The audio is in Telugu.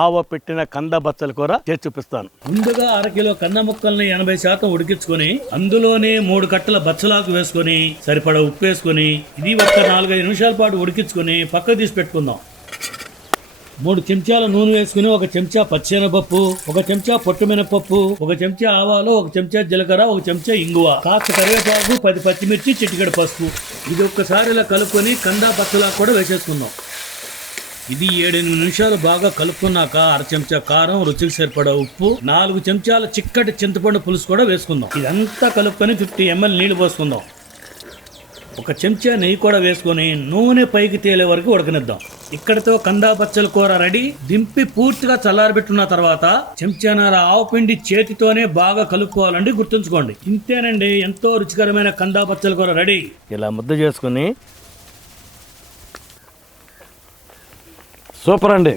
ఆవ పెట్టిన కంద బచ్చల కూర చేసి చూపిస్తాను. ముందుగా 1/2 కిలో కంద ముక్కల్ని 80% ఉడికించుకొని అందులోనే 3 కట్టల బచ్చలాకు వేసుకొని సరిపడా ఉప్పు వేసుకొని ఇది ఒక 4-5 నిమిషాల పాటు ఉడికించుకొని పక్కకు తీసి పెట్టుకుందాం. 3 చెంచాల నూనె వేసుకుని 1 చెంచా పచ్చెనపప్పు, 1 చెంచా పొట్టు మినపప్పు, 1 చెంచా ఆవాలు, 1 చెంచా జీలకర్ర, 1 చెంచా ఇంగువ, కాస్త కరివేపాకు, 10 పచ్చిమిర్చి, చిటికెడు పసుపు. ఇది ఒక్కసారి ఇలా కలుపుకొని కందా బచ్చలాకు కూడా వేసేసుకుందాం. ఇది 7-8 నిమిషాలు బాగా కలుపుకున్నాక 1/2 చెంచా కారం, రుచికి సరిపడా ఉప్పు, 4 చెంచాల చిక్కటి చింతపండు పులుసు కూడా వేసుకుందాం. ఇదంతా కలుపుకొని 50 ml నీళ్లు పోసుకుందాం. 1 చెంచా నెయ్యి కూడా వేసుకొని నూనె పైకి తేలే వరకు ఉడకనిద్దాం. ఇక్కడతో కందా బచ్చల కూర రెడీ. దింపి పూర్తిగా చల్లారబెట్టున్న తర్వాత చెంచాన్నర ఆవుపిండి చేతితోనే బాగా కలుపుకోవాలండి, గుర్తుంచుకోండి. ఇంతేనండి, ఎంతో రుచికరమైన కందా బచ్చల కూర రెడీ. ఇలా ముద్ద చేసుకుని సూపర్ అండి.